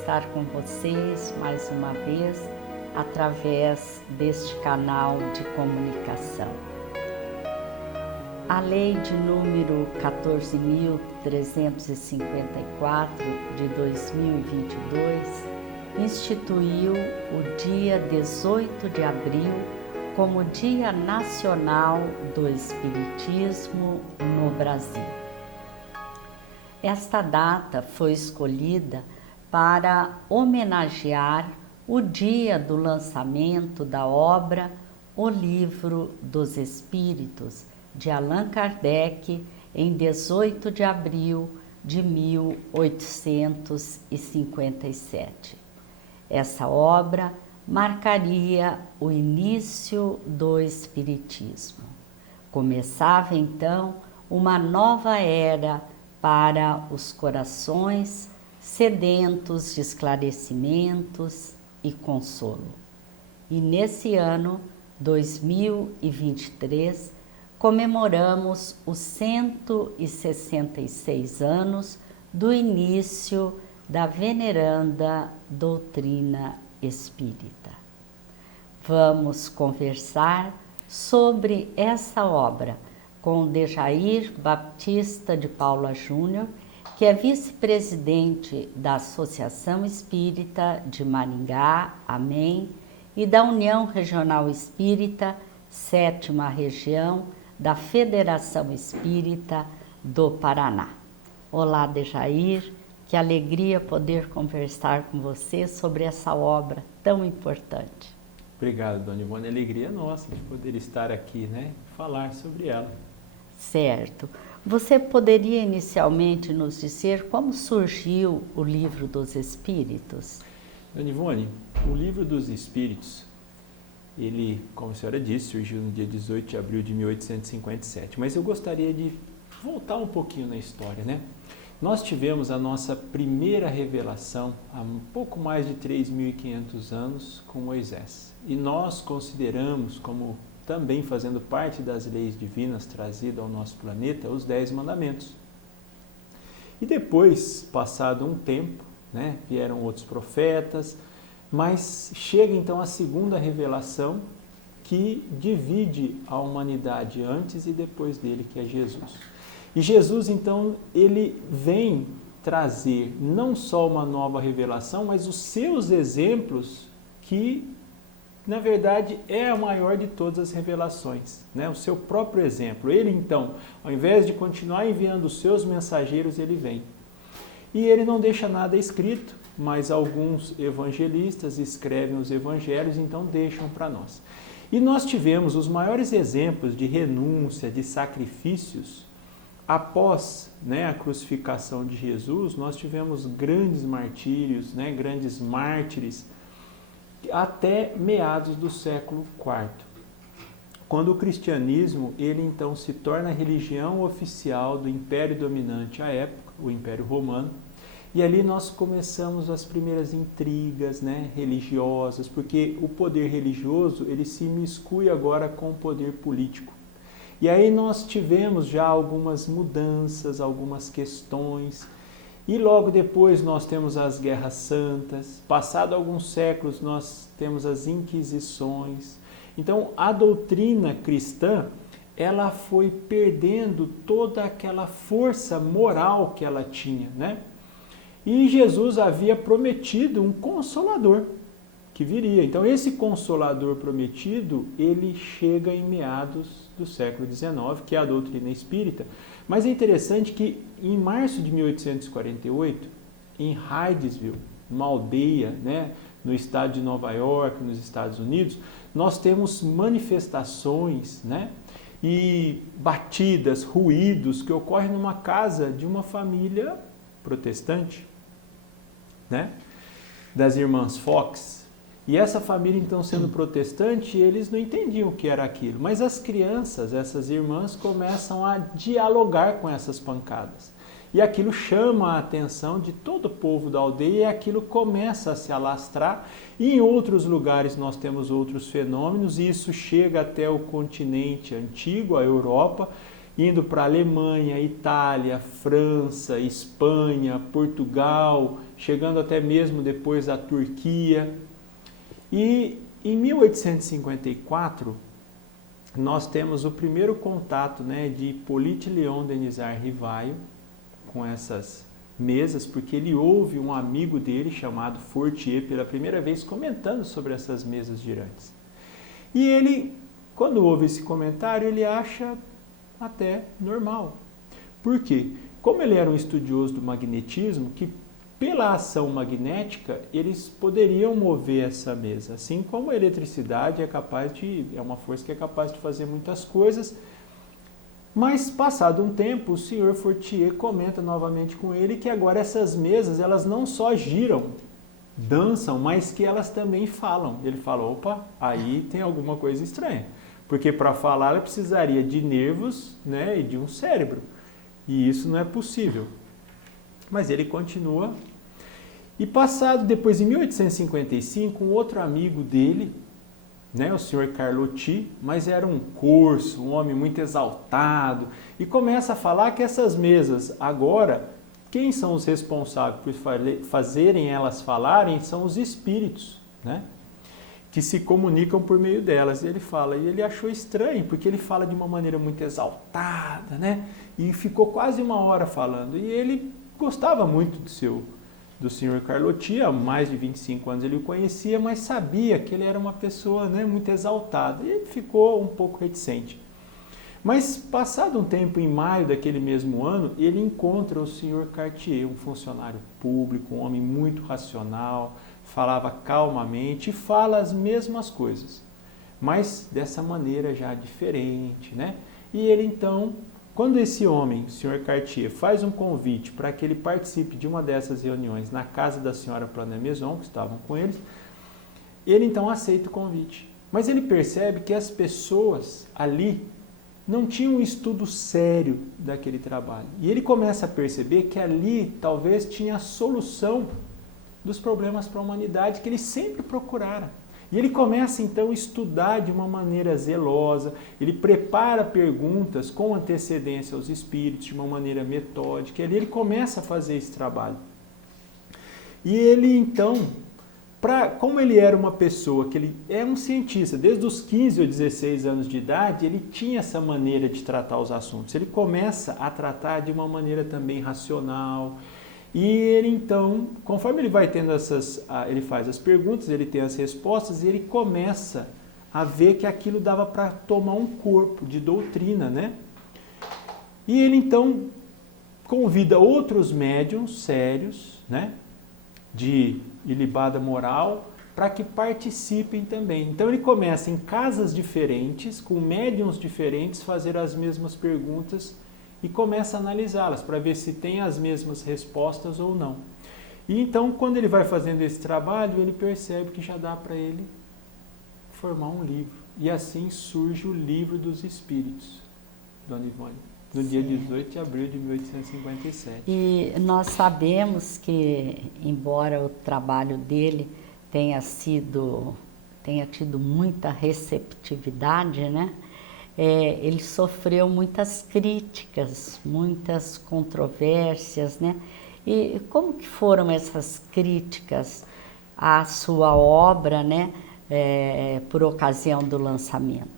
estar com vocês mais uma vez através deste canal de comunicação. A Lei de número 14.354 de 2022 instituiu o dia 18 de abril como Dia Nacional do Espiritismo no Brasil. Esta data foi escolhida para homenagear o dia do lançamento da obra O Livro dos Espíritos, de Allan Kardec, em 18 de abril de 1857. Essa obra marcaria o início do Espiritismo. Começava então uma nova era para os corações sedentos de esclarecimentos e consolo. E nesse ano 2023 comemoramos os 166 anos do início da veneranda doutrina espírita. Vamos conversar sobre essa obra com Dejair Baptista de Paula Júnior, que é vice-presidente da Associação Espírita de Maringá, Amém, e da União Regional Espírita, 7ª Região, da Federação Espírita do Paraná. Olá, Dejair, que alegria poder conversar com você sobre essa obra tão importante. Obrigado, Dona Ivone, a alegria é nossa de poder estar aqui, falar sobre ela. Certo. Você poderia inicialmente nos dizer como surgiu o Livro dos Espíritos? Dona Ivone, o Livro dos Espíritos, ele, como a senhora disse, surgiu no dia 18 de abril de 1857. Mas eu gostaria de voltar um pouquinho na história, Nós tivemos a nossa primeira revelação há um pouco mais de 3.500 anos com Moisés. E nós consideramos como também fazendo parte das leis divinas trazidas ao nosso planeta, os 10 mandamentos. E depois, passado um tempo, vieram outros profetas, mas chega então a segunda revelação que divide a humanidade antes e depois dele, que é Jesus. E Jesus, então, ele vem trazer não só uma nova revelação, mas os seus exemplos que, na verdade, é a maior de todas as revelações, o seu próprio exemplo. Ele, então, ao invés de continuar enviando os seus mensageiros, ele vem. E ele não deixa nada escrito, mas alguns evangelistas escrevem os evangelhos, então deixam para nós. E nós tivemos os maiores exemplos de renúncia, de sacrifícios. Após a crucificação de Jesus, nós tivemos grandes martírios, grandes mártires, até meados do século IV, quando o cristianismo ele então se torna a religião oficial do império dominante à época, o Império Romano, e ali nós começamos as primeiras intrigas religiosas, porque o poder religioso ele se miscui agora com o poder político. E aí nós tivemos já algumas mudanças, algumas questões, e logo depois nós temos as guerras santas, passado alguns séculos nós temos as inquisições. Então a doutrina cristã, ela foi perdendo toda aquela força moral que ela tinha, E Jesus havia prometido um Consolador que viria. Então esse Consolador prometido, ele chega em meados do século XIX, que é a doutrina espírita. Mas é interessante que em março de 1848, em Hydesville, uma aldeia, no estado de Nova York, nos Estados Unidos, nós temos manifestações, e batidas, ruídos que ocorrem numa casa de uma família protestante, das irmãs Fox. E essa família, então, sendo protestante, eles não entendiam o que era aquilo. Mas as crianças, essas irmãs, começam a dialogar com essas pancadas. E aquilo chama a atenção de todo o povo da aldeia e aquilo começa a se alastrar. E em outros lugares nós temos outros fenômenos e isso chega até o continente antigo, a Europa. indo para a Alemanha, Itália, França, Espanha, Portugal, chegando até mesmo depois à Turquia. E em 1854, nós temos o primeiro contato, né, de Hippolyte Léon Denisard Rivaio com essas mesas, porque ele ouve um amigo dele chamado Fortier pela primeira vez comentando sobre essas mesas girantes. E ele, quando ouve esse comentário, ele acha até normal. Por quê? Como ele era um estudioso do magnetismo, que pela ação magnética, eles poderiam mover essa mesa, assim como a eletricidade é uma força que é capaz de fazer muitas coisas. Mas, passado um tempo, o senhor Fortier comenta novamente com ele que agora essas mesas, elas não só giram, dançam, mas que elas também falam. Ele fala, opa, aí tem alguma coisa estranha. Porque para falar ela precisaria de nervos, né, e de um cérebro. E isso não é possível. Mas ele continua. E passado, depois em 1855, um outro amigo dele, né, o senhor Carlotti, mas era um corso, um homem muito exaltado, e começa a falar que essas mesas agora, quem são os responsáveis por fazerem elas falarem são os espíritos, né, que se comunicam por meio delas. E ele fala, e ele achou estranho, porque ele fala de uma maneira muito exaltada, né, e ficou quase uma hora falando, e ele gostava muito do senhor Carlotti, há mais de 25 anos ele o conhecia, mas sabia que ele era uma pessoa, né, muito exaltada, e ele ficou um pouco reticente. Mas, passado um tempo, em maio daquele mesmo ano, ele encontra o senhor Cartier, um funcionário público, um homem muito racional, falava calmamente e fala as mesmas coisas, mas dessa maneira já diferente, né? E ele então, quando esse homem, o senhor Cartier, faz um convite para que ele participe de uma dessas reuniões na casa da senhora Planet-Maison, que estavam com eles, ele então aceita o convite. Mas ele percebe que as pessoas ali não tinham um estudo sério daquele trabalho. E ele começa a perceber que ali talvez tinha a solução dos problemas para a humanidade que ele sempre procurara. E ele começa então a estudar de uma maneira zelosa, ele prepara perguntas com antecedência aos espíritos, de uma maneira metódica, e ali ele começa a fazer esse trabalho. E ele então, como ele era uma pessoa, que ele é um cientista, desde os 15 ou 16 anos de idade, ele tinha essa maneira de tratar os assuntos. Ele começa a tratar de uma maneira também racional. E ele então, conforme ele vai tendo ele faz as perguntas, ele tem as respostas e ele começa a ver que aquilo dava para tomar um corpo de doutrina, né? E ele então convida outros médiuns sérios, né, de ilibada moral, para que participem também. Então ele começa em casas diferentes, com médiuns diferentes, fazer as mesmas perguntas e começa a analisá-las para ver se tem as mesmas respostas ou não. E então, quando ele vai fazendo esse trabalho, ele percebe que já dá para ele formar um livro. E assim surge o Livro dos Espíritos, Dona Ivone, no dia 18 de abril de 1857. E nós sabemos que, embora o trabalho dele tenha tido muita receptividade, né? Ele sofreu muitas críticas, muitas controvérsias, né? E como que foram essas críticas à sua obra, né? Por ocasião do lançamento?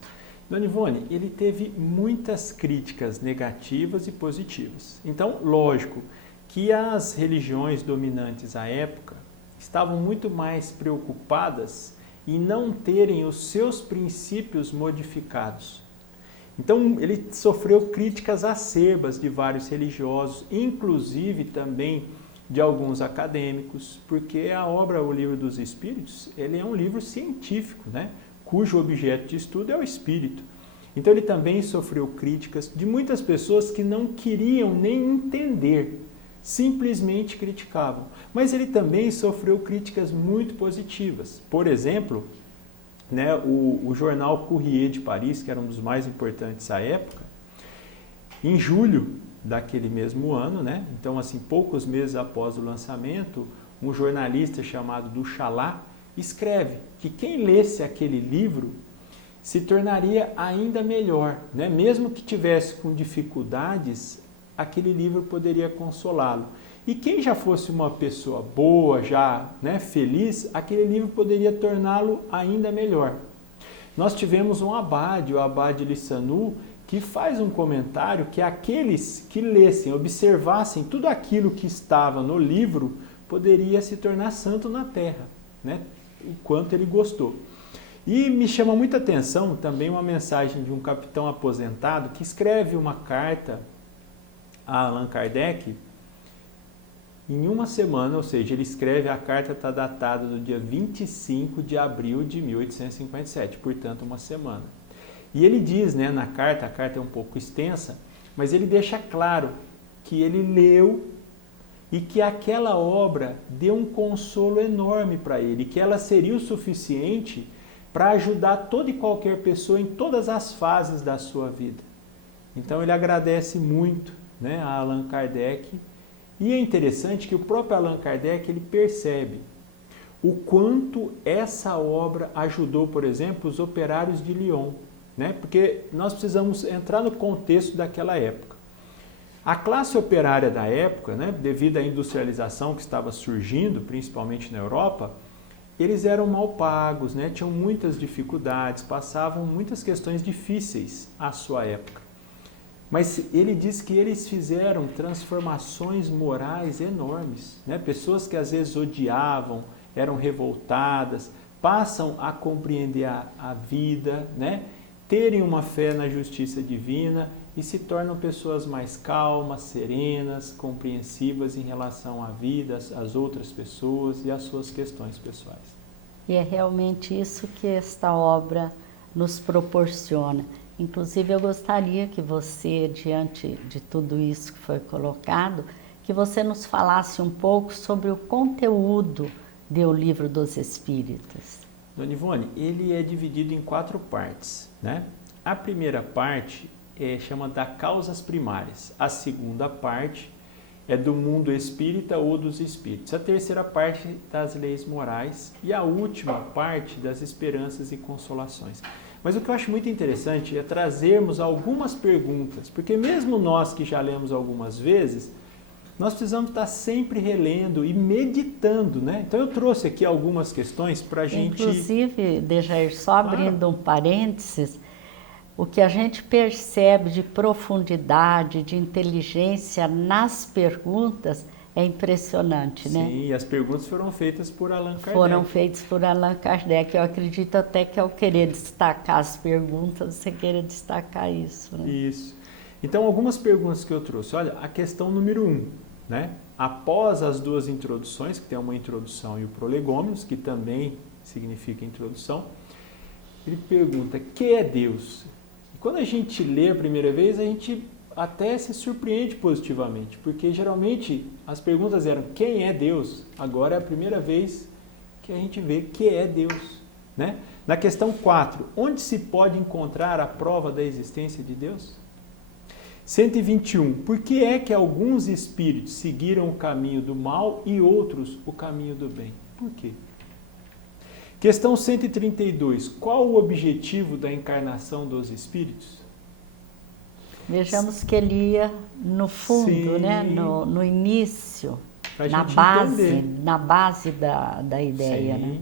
Dona Ivone, ele teve muitas críticas negativas e positivas. Então, lógico que as religiões dominantes à época estavam muito mais preocupadas em não terem os seus princípios modificados. Então, ele sofreu críticas acerbas de vários religiosos, inclusive também de alguns acadêmicos, porque a obra O Livro dos Espíritos, ele é um livro científico, né, cujo objeto de estudo é o espírito. Então, ele também sofreu críticas de muitas pessoas que não queriam nem entender, simplesmente criticavam. Mas ele também sofreu críticas muito positivas. Por exemplo, né, o jornal Courrier de Paris, que era um dos mais importantes à época, em julho daquele mesmo ano, né, então assim, poucos meses após o lançamento, um jornalista chamado Duchalat escreve que quem lesse aquele livro se tornaria ainda melhor, né? Mesmo que tivesse com dificuldades, aquele livro poderia consolá-lo. E quem já fosse uma pessoa boa, já, né, feliz, aquele livro poderia torná-lo ainda melhor. Nós tivemos um abade, o abade Lissanu, que faz um comentário que aqueles que lessem, observassem tudo aquilo que estava no livro, poderia se tornar santo na terra, né? O quanto ele gostou. E me chama muita atenção também uma mensagem de um capitão aposentado que escreve uma carta a Allan Kardec em uma semana, ou seja, ele escreve, a carta está datada do dia 25 de abril de 1857, portanto uma semana. E ele diz, né, na carta, a carta é um pouco extensa, mas ele deixa claro que ele leu e que aquela obra deu um consolo enorme para ele, que ela seria o suficiente para ajudar toda e qualquer pessoa em todas as fases da sua vida. Então ele agradece muito, né, a Allan Kardec. E é interessante que o próprio Allan Kardec ele percebe o quanto essa obra ajudou, por exemplo, os operários de Lyon, né? Porque nós precisamos entrar no contexto daquela época. A classe operária da época, né, devido à industrialização que estava surgindo, principalmente na Europa, eles eram mal pagos, né, tinham muitas dificuldades, passavam muitas questões difíceis à sua época. Mas ele diz que eles fizeram transformações morais enormes, né? Pessoas que às vezes odiavam, eram revoltadas, passam a compreender a vida, né? Terem uma fé na justiça divina e se tornam pessoas mais calmas, serenas, compreensivas em relação à vida, às outras pessoas e às suas questões pessoais. E é realmente isso que esta obra nos proporciona. Inclusive, eu gostaria que você, diante de tudo isso que foi colocado, que você nos falasse um pouco sobre o conteúdo do Livro dos Espíritos. Dona Ivone, ele é dividido em 4 partes, né? A primeira parte chama da causas primárias. A segunda parte é do mundo espírita ou dos espíritos. A terceira parte das leis morais e a última parte das esperanças e consolações. Mas o que eu acho muito interessante é trazermos algumas perguntas, porque mesmo nós que já lemos algumas vezes, nós precisamos estar sempre relendo e meditando, né? Então eu trouxe aqui algumas questões para a gente... Inclusive, Dejair, só abrindo um parênteses, o que a gente percebe de profundidade, de inteligência nas perguntas é impressionante, né? Sim, e as perguntas foram feitas por Allan Kardec. Foram feitas por Allan Kardec. Eu acredito até que ao querer destacar as perguntas, você queira destacar isso, né? Isso. Então, algumas perguntas que eu trouxe. Olha, a questão número 1, né? Após as 2 introduções, que tem uma introdução e o prolegômenos, que também significa introdução, ele pergunta, que é Deus? E quando a gente lê a primeira vez, a gente até se surpreende positivamente, porque geralmente as perguntas eram, quem é Deus? Agora é a primeira vez que a gente vê que é Deus, né? Na questão 4, onde se pode encontrar a prova da existência de Deus? 121, por que é que alguns espíritos seguiram o caminho do mal e outros o caminho do bem? Por quê? Questão 132, qual o objetivo da encarnação dos espíritos? Vejamos que ele ia no fundo, sim, né? No início, na base da ideia. Sim. Né?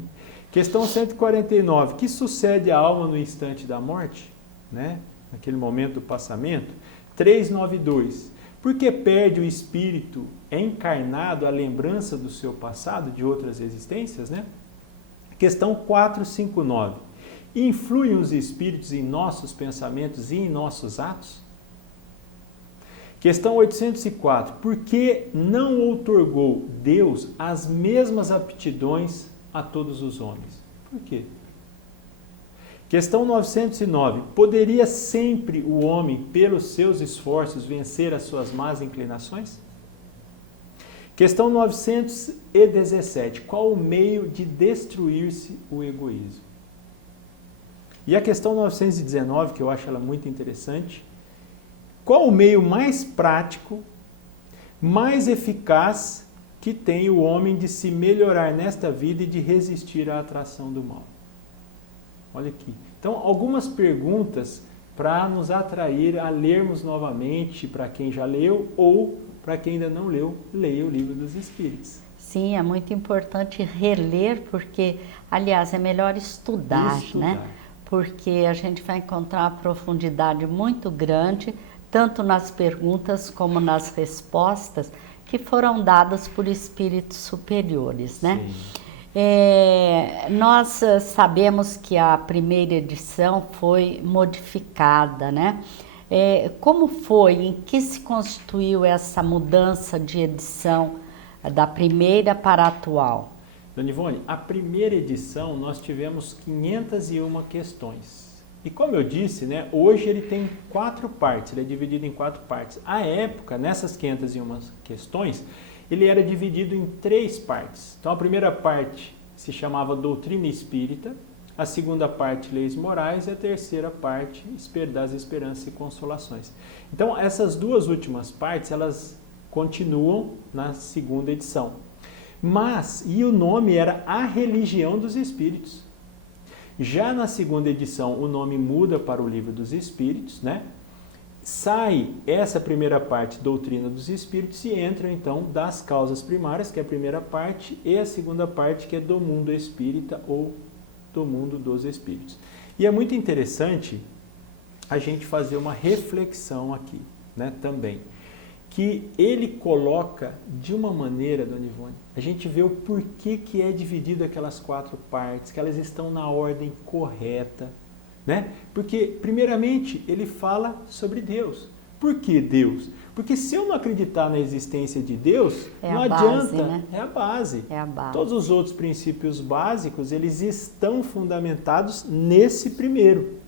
Questão 149, que sucede à alma no instante da morte? Né? Naquele momento do passamento. 392, por que perde o espírito encarnado a lembrança do seu passado, de outras existências? Né? Questão 459, influem os espíritos em nossos pensamentos e em nossos atos? Questão 804. Por que não outorgou Deus as mesmas aptidões a todos os homens? Por quê? Questão 909. Poderia sempre o homem, pelos seus esforços, vencer as suas más inclinações? Questão 917. Qual o meio de destruir-se o egoísmo? E a questão 919, que eu acho ela muito interessante. Qual o meio mais prático, mais eficaz que tem o homem de se melhorar nesta vida e de resistir à atração do mal? Olha aqui, Então, algumas perguntas para nos atrair a lermos novamente, para quem já leu ou para quem ainda não leu, leia o Livro dos Espíritos. Sim, é muito importante reler, porque, aliás, é melhor estudar, né? Porque a gente vai encontrar uma profundidade muito grande, tanto nas perguntas como nas respostas, que foram dadas por espíritos superiores, né? Nós sabemos que a primeira edição foi modificada, né? Como foi, em que se constituiu essa mudança de edição da primeira para a atual? Dona Ivone, a primeira edição nós tivemos 501 questões. E como eu disse, né, hoje ele tem 4 partes, ele é dividido em 4 partes. À época, nessas 501 questões, ele era dividido em 3 partes. Então a primeira parte se chamava Doutrina Espírita, a segunda parte Leis Morais e a terceira parte das Esperanças e Consolações. Então essas 2 últimas partes, elas continuam na segunda edição. E o nome era A Religião dos Espíritos. Já na segunda edição, o nome muda para o Livro dos Espíritos, né? Sai essa primeira parte, Doutrina dos Espíritos, e entra então das causas primárias, que é a primeira parte, e a segunda parte, que é do mundo espírita ou do mundo dos espíritos. E é muito interessante a gente fazer uma reflexão aqui, né, também, que ele coloca de uma maneira, Dona Ivone, a gente vê o porquê que é dividido aquelas 4 partes, que elas estão na ordem correta, né? Porque, primeiramente, ele fala sobre Deus. Por que Deus? Porque se eu não acreditar na existência de Deus, não adianta, né? É a base. É a base. Todos os outros princípios básicos, eles estão fundamentados nesse primeiro.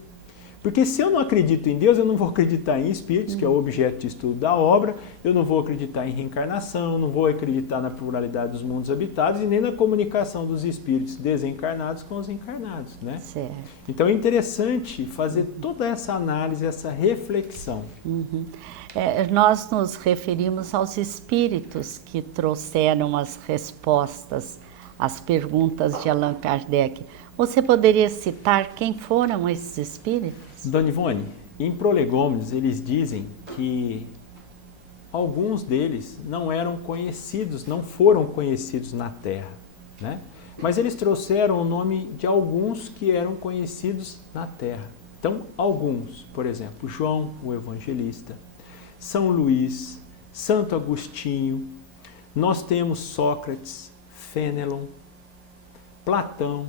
Porque se eu não acredito em Deus, eu não vou acreditar em espíritos, que é o objeto de estudo da obra, eu não vou acreditar em reencarnação, não vou acreditar na pluralidade dos mundos habitados e nem na comunicação dos espíritos desencarnados com os encarnados, né? Certo. Então é interessante fazer toda essa análise, essa reflexão. Nós nos referimos aos espíritos que trouxeram as respostas às perguntas de Allan Kardec. Você poderia citar quem foram esses espíritos? Dona Ivone, em Prolegômenos eles dizem que alguns deles não eram conhecidos, não foram conhecidos na Terra, né? Mas eles trouxeram o nome de alguns que eram conhecidos na Terra. Então, alguns, por exemplo, João, o Evangelista, São Luís, Santo Agostinho, nós temos Sócrates, Fénelon, Platão,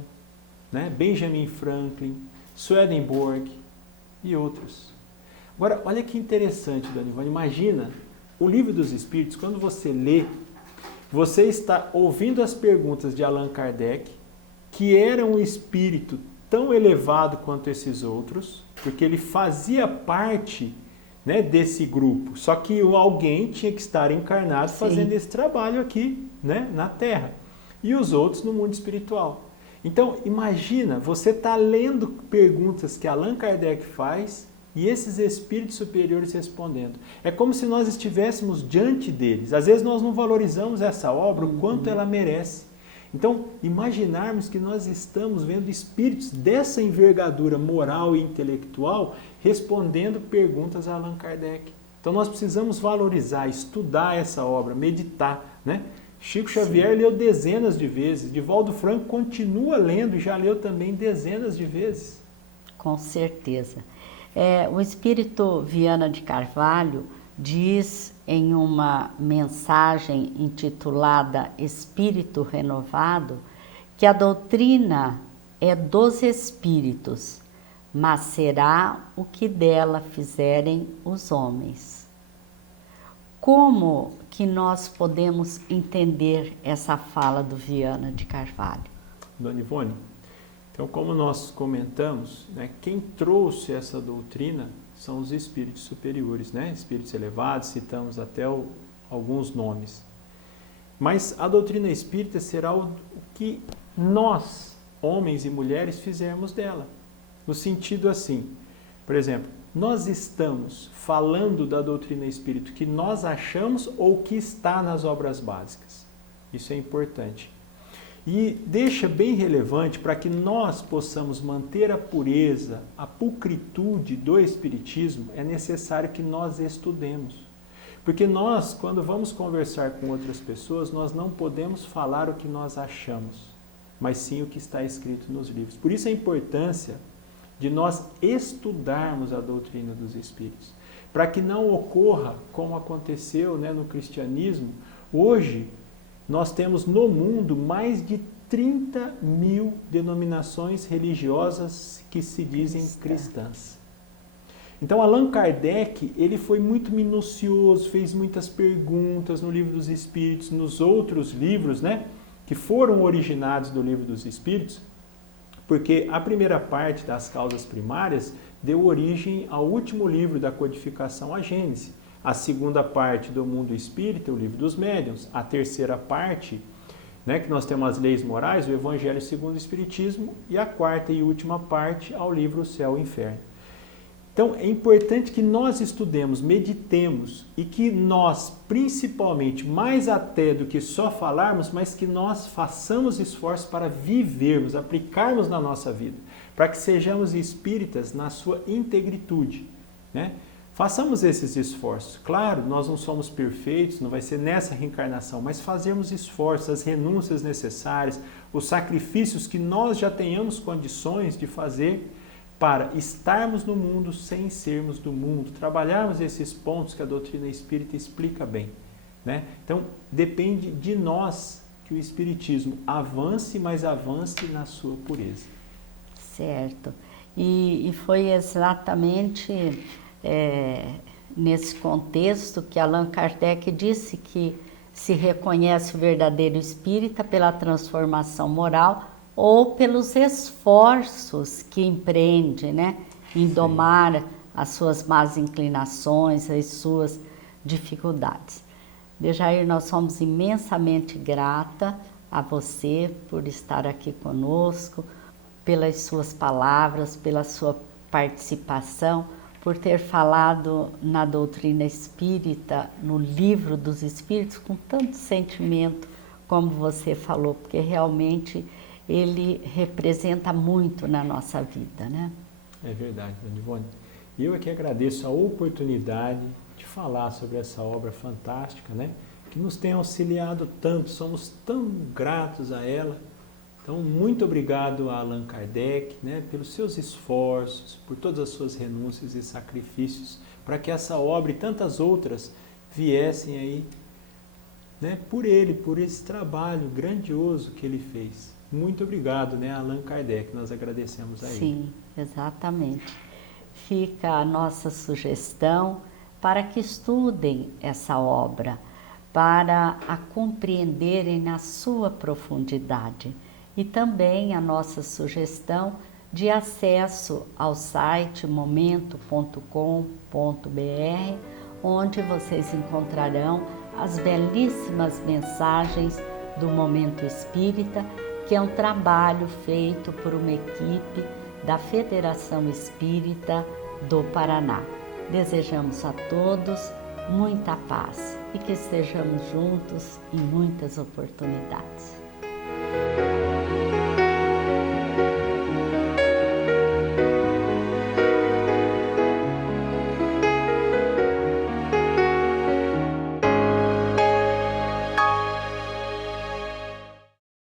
né? Benjamin Franklin, Swedenborg e outros. Agora, olha que interessante, Dona Ivone, imagina o Livro dos Espíritos, quando você lê, você está ouvindo as perguntas de Allan Kardec, que era um espírito tão elevado quanto esses outros, porque ele fazia parte, né, desse grupo, só que alguém tinha que estar encarnado fazendo esse trabalho aqui, né, na Terra, e os outros no mundo espiritual. Então, imagina, você está lendo perguntas que Allan Kardec faz e esses espíritos superiores respondendo. É como se nós estivéssemos diante deles. Às vezes nós não valorizamos essa obra o quanto ela merece. Então, imaginarmos que nós estamos vendo espíritos dessa envergadura moral e intelectual respondendo perguntas a Allan Kardec. Então, nós precisamos valorizar, estudar essa obra, meditar, né? Chico Xavier leu dezenas de vezes, Divaldo Franco continua lendo e já leu também dezenas de vezes. Com certeza. O espírito Viana de Carvalho diz em uma mensagem intitulada Espírito Renovado que a doutrina é dos espíritos, mas será o que dela fizerem os homens. Como que nós podemos entender essa fala do Viana de Carvalho? Dona Ivone, então como nós comentamos, né, quem trouxe essa doutrina são os espíritos superiores, né? Espíritos elevados, citamos até alguns nomes. Mas a doutrina espírita será o que nós, homens e mulheres, fizermos dela. No sentido assim, por exemplo, nós estamos falando da doutrina espírita que nós achamos ou que está nas obras básicas. Isso é importante. E deixa bem relevante para que nós possamos manter a pureza, a pulcritude do Espiritismo, é necessário que nós estudemos. Porque nós, quando vamos conversar com outras pessoas, nós não podemos falar o que nós achamos, mas sim o que está escrito nos livros. Por isso a importância de nós estudarmos a doutrina dos Espíritos, para que não ocorra como aconteceu, né, no cristianismo. Hoje, nós temos no mundo mais de 30 mil denominações religiosas que se dizem cristãs. Então, Allan Kardec, ele foi muito minucioso, fez muitas perguntas no Livro dos Espíritos, nos outros livros, né, que foram originados do Livro dos Espíritos, porque a primeira parte das causas primárias deu origem ao último livro da codificação, a Gênese. A segunda parte do Mundo Espírita, o Livro dos Médiuns. A terceira parte, né, que nós temos as leis morais, o Evangelho segundo o Espiritismo. E a quarta e última parte, ao livro O Céu e o Inferno. Então, é importante que nós estudemos, meditemos e que nós, principalmente, mais até do que só falarmos, mas que nós façamos esforços para vivermos, aplicarmos na nossa vida, para que sejamos espíritas na sua integritude, né? Façamos esses esforços. Claro, nós não somos perfeitos, não vai ser nessa reencarnação, mas fazermos esforços, as renúncias necessárias, os sacrifícios que nós já tenhamos condições de fazer para estarmos no mundo sem sermos do mundo, trabalharmos esses pontos que a doutrina espírita explica bem, né? Então, depende de nós que o Espiritismo avance, mas avance na sua pureza. Certo. E foi exatamente nesse contexto que Allan Kardec disse que se reconhece o verdadeiro espírita pela transformação moral ou pelos esforços que empreende, né, em domar as suas más inclinações, as suas dificuldades. Dejair, nós somos imensamente grata a você por estar aqui conosco, pelas suas palavras, pela sua participação, por ter falado na doutrina espírita, no Livro dos Espíritos, com tanto sentimento como você falou, porque realmente ele representa muito na nossa vida, né? É verdade, Dona Ivone. E eu aqui agradeço a oportunidade de falar sobre essa obra fantástica, né? Que nos tem auxiliado tanto, somos tão gratos a ela. Então, muito obrigado a Allan Kardec, né, pelos seus esforços, por todas as suas renúncias e sacrifícios, para que essa obra e tantas outras viessem aí, né, por ele, por esse trabalho grandioso que ele fez. Muito obrigado, né, Allan Kardec, nós agradecemos a ele. Sim, exatamente. Fica a nossa sugestão para que estudem essa obra, para a compreenderem na sua profundidade. E também a nossa sugestão de acesso ao site momento.com.br, onde vocês encontrarão as belíssimas mensagens do Momento Espírita, que é um trabalho feito por uma equipe da Federação Espírita do Paraná. Desejamos a todos muita paz e que estejamos juntos em muitas oportunidades.